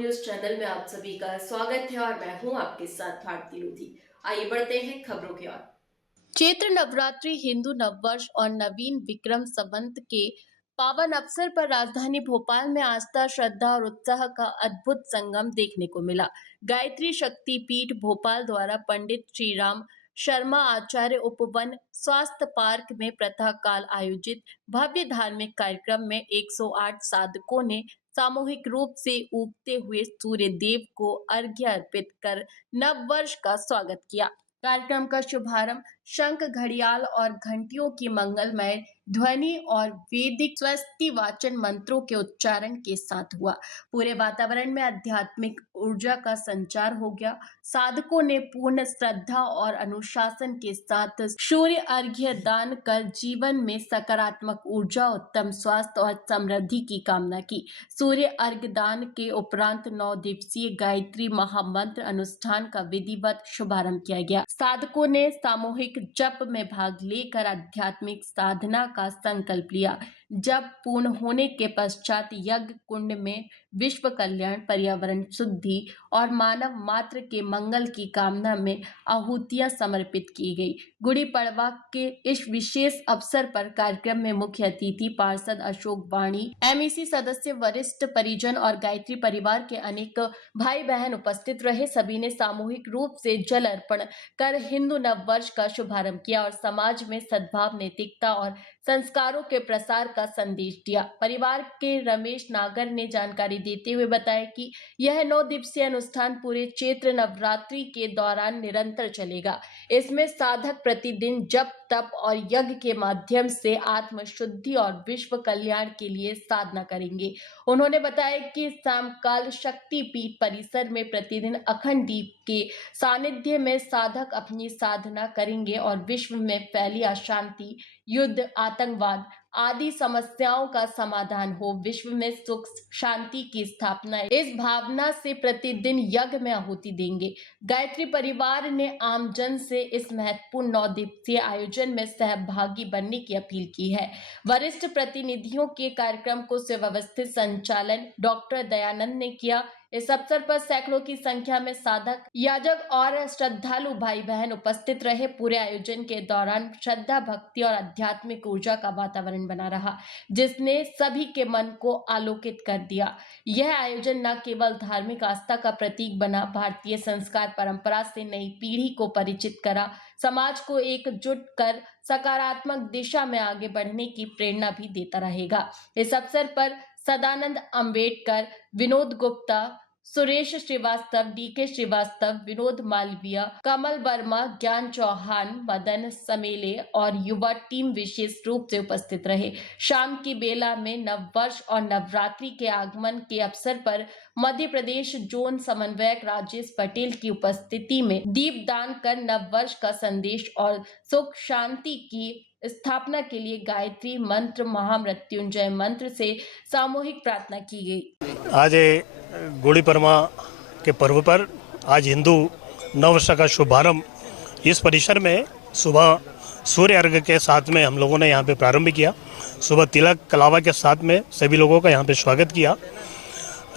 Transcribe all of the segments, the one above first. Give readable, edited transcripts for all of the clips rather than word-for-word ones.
News channel में आप सभी का स्वागत है और मैं हूं आपके साथ भारती लोधी। आइए बढ़ते हैं खबरों की ओर। चैत्र नवरात्रि, हिंदू नववर्ष और नवीन विक्रम संवत के पावन अवसर पर राजधानी भोपाल में आस्था, श्रद्धा और उत्साह का अद्भुत संगम देखने को मिला। गायत्री शक्ति पीठ भोपाल द्वारा पंडित श्री राम शर्मा आचार्य उपवन स्वास्थ्य पार्क में प्रातः काल आयोजित भव्य धार्मिक कार्यक्रम में 108 साधकों ने सामूहिक रूप से उगते हुए सूर्य देव को अर्घ्य अर्पित कर नव वर्ष का स्वागत किया। कार्यक्रम का शुभारंभ शंख, घड़ियाल और घंटियों की मंगलमय ध्वनि और वैदिक स्वस्ति वाचन मंत्रों के उच्चारण के साथ हुआ। पूरे वातावरण में आध्यात्मिक ऊर्जा का संचार हो गया। साधकों ने पूर्ण श्रद्धा और अनुशासन के साथ सूर्य अर्घ्य दान कर जीवन में सकारात्मक ऊर्जा, उत्तम स्वास्थ्य और समृद्धि की कामना की। सूर्य अर्घ्य दान के उपरांत 9 दिवसीय गायत्री महामंत्र अनुष्ठान का विधिवत शुभारंभ किया गया। साधकों ने सामूहिक जप में भाग लेकर आध्यात्मिक साधना का संकल्प लिया। जप पूर्ण होने के पश्चात यज्ञ कुंड में विश्व कल्याण, पर्यावरण शुद्धि और मानव मात्र के मंगल की कामना में आहुतियां समर्पित की गई। गुड़ी पड़वा के इस विशेष अवसर पर कार्यक्रम में मुख्य अतिथि पार्षद अशोक वाणी, एमईसी सदस्य, वरिष्ठ परिजन और गायत्री परिवार के अनेक भाई बहन उपस्थित रहे। सभी ने सामूहिक रूप से जल अर्पण कर हिंदू नव वर्ष का शुभारंभ किया और समाज में सद्भाव, नैतिकता और संस्कारों के प्रसार का संदेश दिया। परिवार के रमेश नागर ने जानकारी देते हुए बताया कि यह 9 दिवसीय अनुष्ठान पूरे चैत्र नवरात्रि के दौरान निरंतर चलेगा। इसमें साधक प्रतिदिन जप, तप और यज्ञ के माध्यम से आत्म शुद्धि और विश्व कल्याण के लिए साधना करेंगे। उन्होंने बताया कि सायंकाल शक्ति पीठ परिसर में प्रतिदिन अखंड दीप के सानिध्य में साधक अपनी साधना करेंगे और विश्व में फैली अशांति, युद्ध, आतंकवाद आदि समस्याओं का समाधान हो, विश्व में सुख शांति की स्थापना, इस भावना से प्रतिदिन यज्ञ में आहुति देंगे। गायत्री परिवार ने आमजन से इस महत्वपूर्ण 9 दिवसीय आयोजन में सहभागी बनने की अपील की है। वरिष्ठ प्रतिनिधियों के कार्यक्रम को सुव्यवस्थित संचालन डॉक्टर दयानंद ने किया। इस अवसर पर सैकड़ों की संख्या में साधक, याजक और श्रद्धालु भाई बहन उपस्थित रहे। पूरे आयोजन के दौरान श्रद्धा, भक्ति और आध्यात्मिक ऊर्जा का वातावरण बना रहा, जिसने सभी के मन को आलोकित कर दिया। यह आयोजन न केवल धार्मिक आस्था का प्रतीक बना, भारतीय संस्कार परंपरा से नई पीढ़ी को परिचित करा, समाज को एकजुट कर सकारात्मक दिशा में आगे बढ़ने की प्रेरणा भी देता रहेगा। इस अवसर पर सदानंद अम्बेडकर, विनोद गुप्ता, सुरेश श्रीवास्तव, डीके श्रीवास्तव, विनोद मालवीय, कमल वर्मा, ज्ञान चौहान, मदन समेले और युवा टीम विशेष रूप से उपस्थित रहे। शाम की बेला में नववर्ष और नवरात्रि के आगमन के अवसर पर मध्य प्रदेश जोन समन्वयक राजेश पटेल की उपस्थिति में दीपदान कर नववर्ष का संदेश और सुख शांति की स्थापना के लिए गायत्री मंत्र, महामृत्युंजय मंत्र से सामूहिक प्रार्थना की गई। आज गुड़ी पड़वा के पर्व पर आज हिंदू नववर्ष का शुभारंभ इस परिसर में सुबह सूर्य अर्घ्य के साथ में हम लोगों ने यहाँ पे प्रारंभ किया। सुबह तिलक कलावा के साथ में सभी लोगों का यहाँ पे स्वागत किया।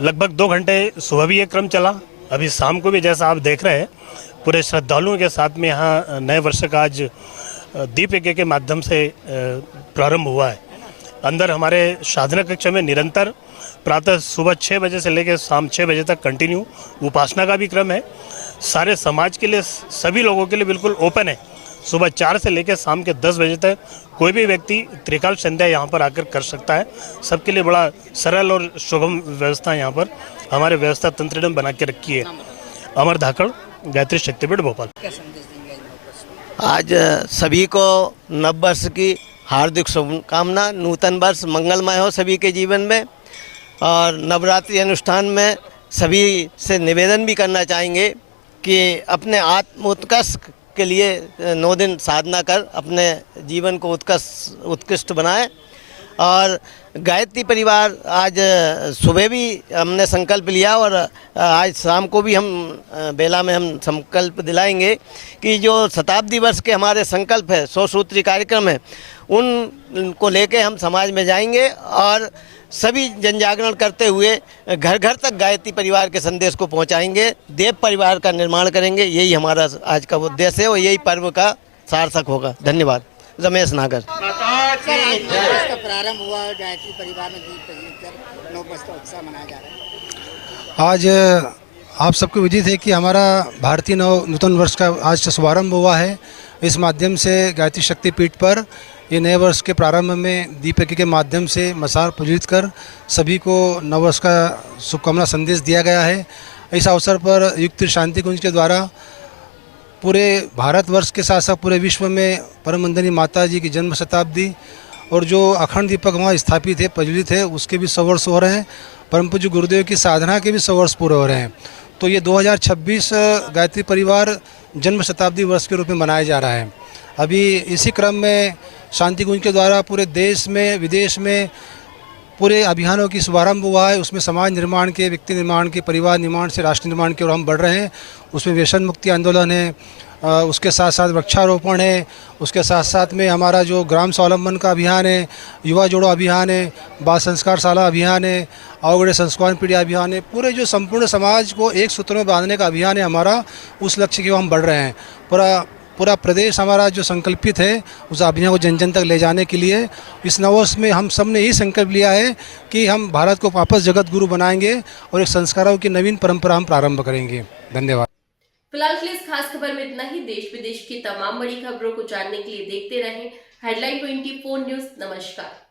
लगभग 2 घंटे सुबह भी ये क्रम चला। अभी शाम को भी जैसा आप देख रहे हैं पूरे श्रद्धालुओं के साथ में यहाँ नए वर्ष का आज दीप यज्ञ के माध्यम से प्रारंभ हुआ है। अंदर हमारे साधना कक्ष में निरंतर प्रातः सुबह 6 बजे से लेकर शाम 6 बजे तक कंटिन्यू उपासना का भी क्रम है। सारे समाज के लिए, सभी लोगों के लिए बिल्कुल ओपन है। सुबह 4 से लेकर शाम के 10 बजे तक कोई भी व्यक्ति त्रिकाल संध्या यहाँ पर आकर कर सकता है। सबके लिए बड़ा सरल और सुगम व्यवस्था यहाँ पर हमारे व्यवस्था तंत्र ने बना के रखी है। अमर धाकड़, गायत्री शक्तिपीठ भोपाल। आज सभी को नव वर्ष की हार्दिक शुभकामना। नूतन वर्ष मंगलमय हो सभी के जीवन में। और नवरात्रि अनुष्ठान में सभी से निवेदन भी करना चाहेंगे कि अपने आत्म उत्कर्ष के लिए 9 दिन साधना कर अपने जीवन को उत्कृष्ट बनाएं। और गायत्री परिवार आज सुबह भी हमने संकल्प लिया और आज शाम को भी हम बेला में हम संकल्प दिलाएंगे कि जो शताब्दी वर्ष के हमारे संकल्प है 100 सूत्री कार्यक्रम है उनको लेके हम समाज में जाएंगे और सभी जन जागरण करते हुए घर घर तक गायत्री परिवार के संदेश को पहुंचाएंगे, देव परिवार का निर्माण करेंगे। यही हमारा आज का उद्देश्य है और यही पर्व का सार्थक होगा। धन्यवाद। रमेश नागर। का प्रारंभ हुआ गायत्री परिवार में दीप प्रज्वलित कर नववर्ष का उत्सव मनाया जा रहा है। आज आप सबको विदित है कि हमारा भारतीय नूतन वर्ष का आज से शुभारंभ हुआ है। इस माध्यम से गायत्री शक्तिपीठ पर ये नए वर्ष के प्रारंभ में दीप यज्ञ के माध्यम से मशाल प्रज्वलित कर सभी को नववर्ष का शुभकामना संदेश दिया गया है। इस अवसर पर युक्त शांति कुंज के द्वारा पूरे भारतवर्ष के साथ साथ पूरे विश्व में परम वंदनीय माता जी की जन्म शताब्दी और जो अखंड दीपक वहाँ स्थापित है प्रज्वलित है उसके भी 100 वर्ष हो रहे हैं। परम पूज्य गुरुदेव की साधना के भी 100 वर्ष पूरे हो रहे हैं। तो ये 2026 गायत्री परिवार जन्म शताब्दी वर्ष के रूप में मनाया जा रहा है। अभी इसी क्रम में शांति कुंज के द्वारा पूरे देश में विदेश में पूरे अभियानों की शुभारंभ हुआ है। उसमें समाज निर्माण के, व्यक्ति निर्माण के, परिवार निर्माण से राष्ट्र निर्माण की ओर हम बढ़ रहे हैं। उसमें व्यसन मुक्ति आंदोलन है, उसके साथ साथ वृक्षारोपण है, उसके साथ साथ में हमारा जो ग्राम स्वावलंबन का अभियान है, युवा जोड़ो अभियान है, बाल संस्कार शाला अभियान है, अवगढ़ संस्कार पीढ़ी अभियान है। पूरे जो संपूर्ण समाज को एक सूत्र में बांधने का अभियान है हमारा, उस लक्ष्य की ओर हम बढ़ रहे हैं। पूरा प्रदेश हमारा जो संकल्पित है उस अभियान को जन जन तक ले जाने के लिए इस नववर्ष में हम सब ने यही संकल्प लिया है कि हम भारत को वापस जगत गुरु बनाएंगे और एक संस्कारों की नवीन परंपरा हम प्रारंभ करेंगे। धन्यवाद। फिलहाल के लिए इस खास खबर में इतना ही। देश विदेश की तमाम बड़ी खबरों को जानने के लिए देखते रहें हेडलाइन 24 न्यूज। नमस्कार।